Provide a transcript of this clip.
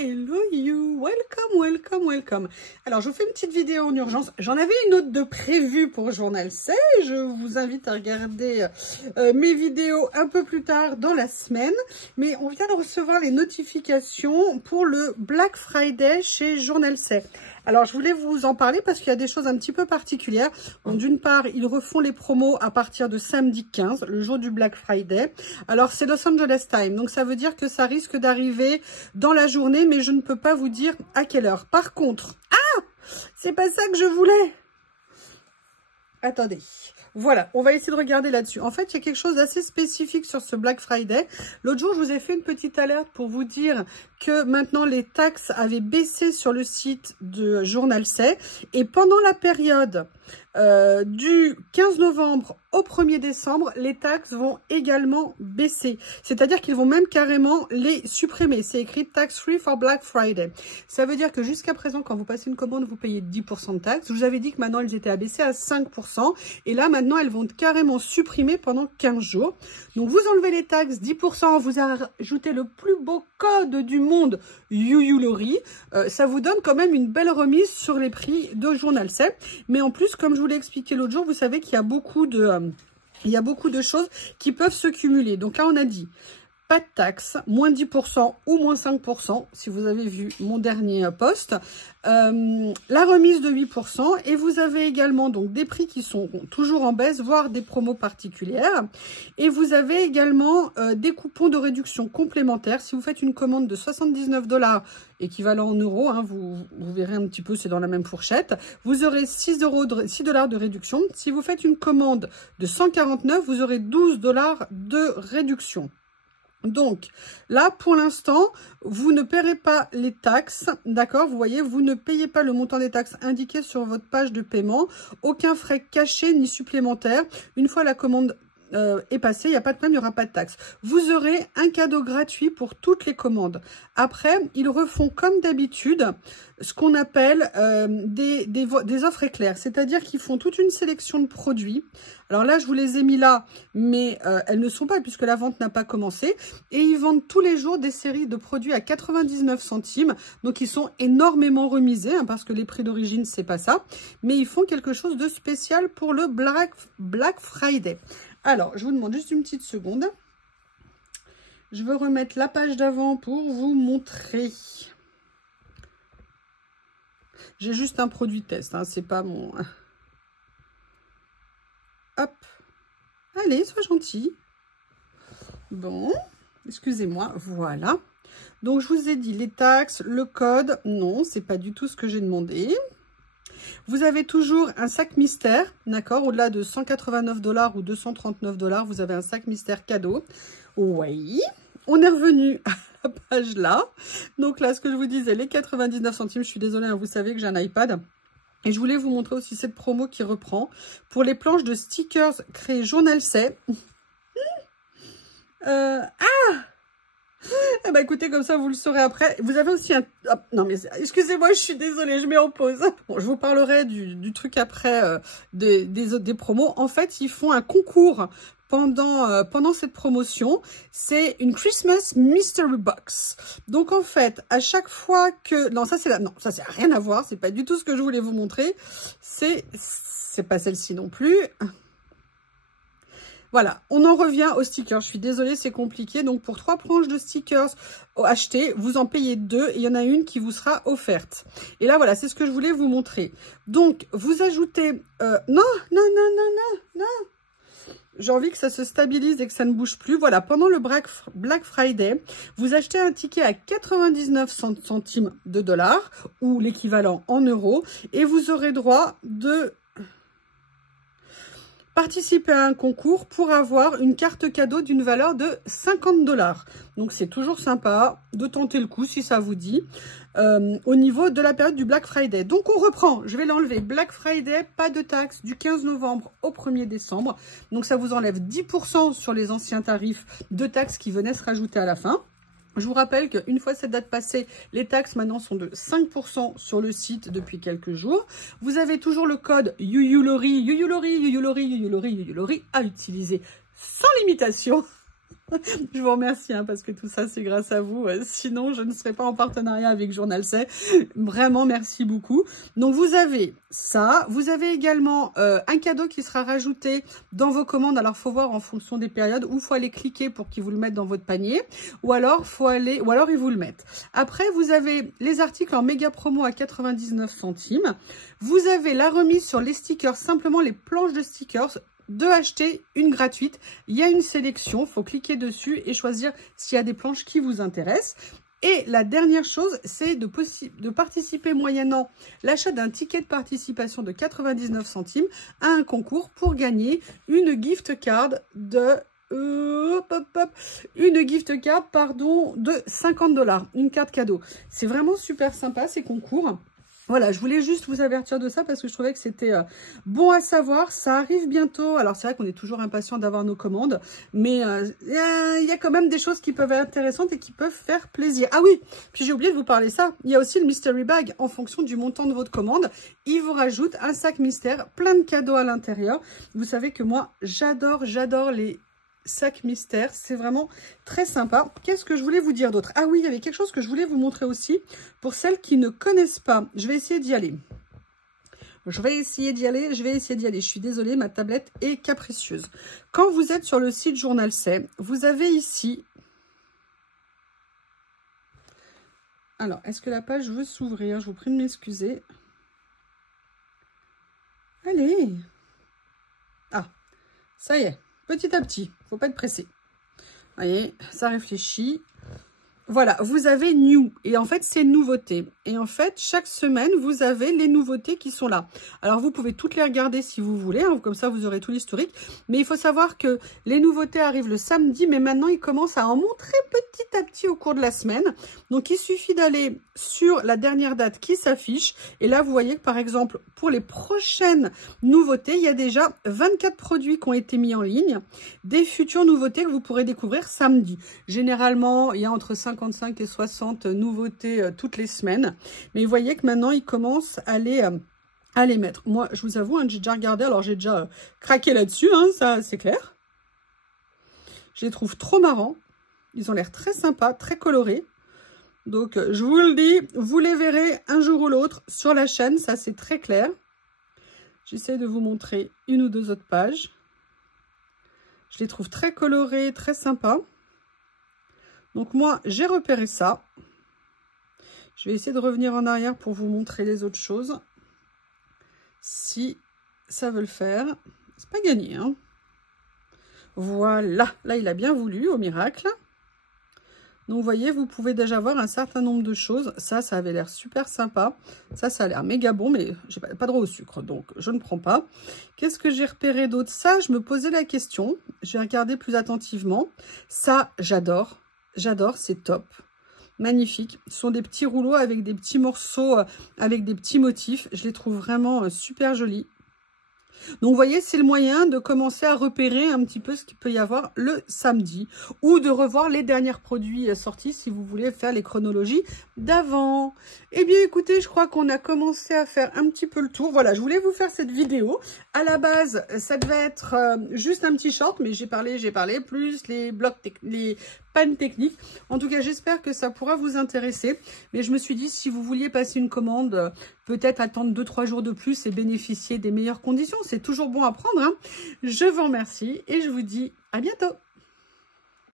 Hello you, welcome, welcome, welcome. Alors, je vous fais une petite vidéo en urgence. J'en avais une autre de prévue pour Journal C. Je vous invite à regarder mes vidéos un peu plus tard dans la semaine. Mais on vient de recevoir les notifications pour le Black Friday chez Journal C. Alors, je voulais vous en parler parce qu'il y a des choses un petit peu particulières. Bon, d'une part, ils refont les promos à partir de samedi 15, le jour du Black Friday. Alors, c'est Los Angeles Time, donc ça veut dire que ça risque d'arriver dans la journée, mais je ne peux pas vous dire à quelle heure. Par contre, c'est pas ça que je voulais. Attendez. Voilà, on va essayer de regarder là-dessus. En fait, il y a quelque chose d'assez spécifique sur ce Black Friday. L'autre jour, je vous ai fait une petite alerte pour vous dire que maintenant, les taxes avaient baissé sur le site de Journal C. Et pendant la période du 15 novembre au 1er décembre, les taxes vont également baisser. C'est-à-dire qu'ils vont même carrément les supprimer. C'est écrit Tax Free for Black Friday. Ça veut dire que jusqu'à présent, quand vous passez une commande, vous payez 10% de taxes. Je vous avais dit que maintenant, elles étaient abaissées à 5%. Et là, maintenant, elles vont carrément supprimer pendant 15 jours. Donc, vous enlevez les taxes, 10%, vous ajoutez le plus beau code du monde, YouYouLori. Ça vous donne quand même une belle remise sur les prix de Journal C. Mais en plus, comme je vous l'ai expliqué l'autre jour, vous savez qu'il y a beaucoup de choses qui peuvent se cumuler. Donc là, on a dit pas de taxes, moins 10% ou moins 5%, si vous avez vu mon dernier post. La remise de 8%. Et vous avez également donc des prix qui sont toujours en baisse, voire des promos particulières. Et vous avez également des coupons de réduction complémentaires. Si vous faites une commande de 79 $, équivalent en euros, hein, vous verrez un petit peu, c'est dans la même fourchette. Vous aurez 6 $ de réduction. Si vous faites une commande de 149, vous aurez 12 $ de réduction. Donc, là, pour l'instant, vous ne paierez pas les taxes, d'accord? Vous voyez, vous ne payez pas le montant des taxes indiqué sur votre page de paiement. Aucun frais caché ni supplémentaire. Une fois la commande est passée, il n'y a pas de problème, il n'y aura pas de taxes. Vous aurez un cadeau gratuit pour toutes les commandes. Après, ils refont comme d'habitude ce qu'on appelle des offres éclairs. C'est-à-dire qu'ils font toute une sélection de produits. Alors là, je vous les ai mis là, mais elles ne sont pas puisque la vente n'a pas commencé. Et ils vendent tous les jours des séries de produits à 99 centimes. Donc, ils sont énormément remisés hein, parce que les prix d'origine, c'est pas ça. Mais ils font quelque chose de spécial pour le Black Friday. Alors, je vous demande juste une petite seconde. Je veux remettre la page d'avant pour vous montrer. J'ai juste un produit test, hein, c'est pas mon... Hop. Allez, sois gentil. Bon, excusez-moi, voilà. Donc, je vous ai dit les taxes, le code. Non, c'est pas du tout ce que j'ai demandé. Vous avez toujours un sac mystère, d'accord? Au-delà de 189 $ ou 239 $, vous avez un sac mystère cadeau. Oui, on est revenu à la page là. Donc là, ce que je vous disais, les 99 centimes, je suis désolée, hein, vous savez que j'ai un iPad. Et je voulais vous montrer aussi cette promo qui reprend pour les planches de stickers créées Journal C. Eh ben écoutez, comme ça vous le saurez après. Vous avez aussi un... Oh, non mais excusez-moi, je suis désolée, je mets en pause. Bon, je vous parlerai du truc après des promos. En fait, ils font un concours pendant cette promotion. C'est une Christmas Mystery Box. Donc en fait, à chaque fois que... Non, ça c'est là. Non, ça c'est rien à voir. C'est pas du tout ce que je voulais vous montrer. C'est pas celle-ci non plus. Voilà, on en revient aux stickers. Je suis désolée, c'est compliqué. Donc, pour 3 planches de stickers achetées, vous en payez 2 et il y en a une qui vous sera offerte. Et là, voilà, c'est ce que je voulais vous montrer. Donc, vous ajoutez... Non. J'ai envie que ça se stabilise et que ça ne bouge plus. Voilà, pendant le Black Friday, vous achetez un ticket à 99 centimes de dollars ou l'équivalent en euros et vous aurez droit de... participer à un concours pour avoir une carte cadeau d'une valeur de 50 $. Donc, c'est toujours sympa de tenter le coup si ça vous dit au niveau de la période du Black Friday. Donc, on reprend. Je vais l'enlever. Black Friday, pas de taxe du 15 novembre au 1er décembre. Donc, ça vous enlève 10% sur les anciens tarifs de taxes qui venaient se rajouter à la fin. Je vous rappelle qu'une fois cette date passée, les taxes maintenant sont de 5% sur le site depuis quelques jours. Vous avez toujours le code YouYouLori à utiliser sans limitation. Je vous remercie hein, parce que tout ça c'est grâce à vous. Sinon je ne serais pas en partenariat avec Journal C. Vraiment merci beaucoup. Donc vous avez ça. Vous avez également un cadeau qui sera rajouté dans vos commandes. Alors faut voir en fonction des périodes où il faut aller cliquer pour qu'ils vous le mettent dans votre panier. Ou alors ils vous le mettent. Après vous avez les articles en méga promo à 99 centimes. Vous avez la remise sur les stickers, simplement les planches de stickers. 2 achetées, une gratuite. Il y a une sélection, il faut cliquer dessus et choisir s'il y a des planches qui vous intéressent. Et la dernière chose, c'est de participer moyennant l'achat d'un ticket de participation de 99 centimes à un concours pour gagner une gift card de... une gift card, pardon, de 50 $. Une carte cadeau. C'est vraiment super sympa ces concours. Voilà, je voulais juste vous avertir de ça parce que je trouvais que c'était bon à savoir. Ça arrive bientôt. Alors, c'est vrai qu'on est toujours impatient d'avoir nos commandes. Mais il y a quand même des choses qui peuvent être intéressantes et qui peuvent faire plaisir. Ah oui, puis j'ai oublié de vous parler ça. Il y a aussi le Mystery Bag. En fonction du montant de votre commande, il vous rajoute un sac mystère, plein de cadeaux à l'intérieur. Vous savez que moi, j'adore les... sac mystère, c'est vraiment très sympa. Qu'est-ce que je voulais vous dire d'autre? Ah oui, il y avait quelque chose que je voulais vous montrer aussi pour celles qui ne connaissent pas. Je vais essayer d'y aller. Je suis désolée, ma tablette est capricieuse. Quand vous êtes sur le site Journal C, vous avez ici... Alors, est-ce que la page veut s'ouvrir? Je vous prie de m'excuser. Allez. Ah, ça y est. Petit à petit, faut pas être pressé. Vous voyez, ça réfléchit. Voilà, vous avez New. Et en fait, c'est nouveauté. Et en fait, chaque semaine, vous avez les nouveautés qui sont là. Alors, vous pouvez toutes les regarder si vous voulez. Hein, comme ça, vous aurez tout l'historique. Mais il faut savoir que les nouveautés arrivent le samedi. Mais maintenant, ils commencent à en montrer petit à petit au cours de la semaine. Donc, il suffit d'aller sur la dernière date qui s'affiche. Et là, vous voyez que, par exemple, pour les prochaines nouveautés, il y a déjà 24 produits qui ont été mis en ligne. Des futures nouveautés que vous pourrez découvrir samedi. Généralement, il y a entre 55 et 60 nouveautés toutes les semaines. Mais vous voyez que maintenant, ils commencent à les mettre. Moi, je vous avoue, hein, j'ai déjà regardé. Alors, j'ai déjà craqué là-dessus. Hein, ça, c'est clair. Je les trouve trop marrants. Ils ont l'air très sympas, très colorés. Donc, je vous le dis, vous les verrez un jour ou l'autre sur la chaîne. Ça, c'est très clair. J'essaie de vous montrer une ou deux autres pages. Je les trouve très colorés, très sympas. Donc, moi, j'ai repéré ça. Je vais essayer de revenir en arrière pour vous montrer les autres choses. Si ça veut le faire. C'est pas gagné, hein. Voilà. Là, il a bien voulu, au miracle. Donc, vous voyez, vous pouvez déjà voir un certain nombre de choses. Ça avait l'air super sympa. Ça a l'air méga bon, mais j'ai pas droit au sucre, donc je ne prends pas. Qu'est-ce que j'ai repéré d'autre? Ça, je me posais la question. Je vais regarder plus attentivement. Ça, j'adore. J'adore, c'est top. Magnifique. Ce sont des petits rouleaux avec des petits morceaux, avec des petits motifs. Je les trouve vraiment super jolis. Donc, vous voyez, c'est le moyen de commencer à repérer un petit peu ce qu'il peut y avoir le samedi. Ou de revoir les derniers produits sortis si vous voulez faire les chronologies d'avant. Eh bien, écoutez, je crois qu'on a commencé à faire un petit peu le tour. Voilà, je voulais vous faire cette vidéo. À la base, ça devait être juste un petit short, mais j'ai parlé, plus les blocs, les pannes techniques. En tout cas, j'espère que ça pourra vous intéresser. Mais je me suis dit, si vous vouliez passer une commande, peut-être attendre 2-3 jours de plus et bénéficier des meilleures conditions. C'est toujours bon à prendre, hein. Je vous remercie et je vous dis à bientôt.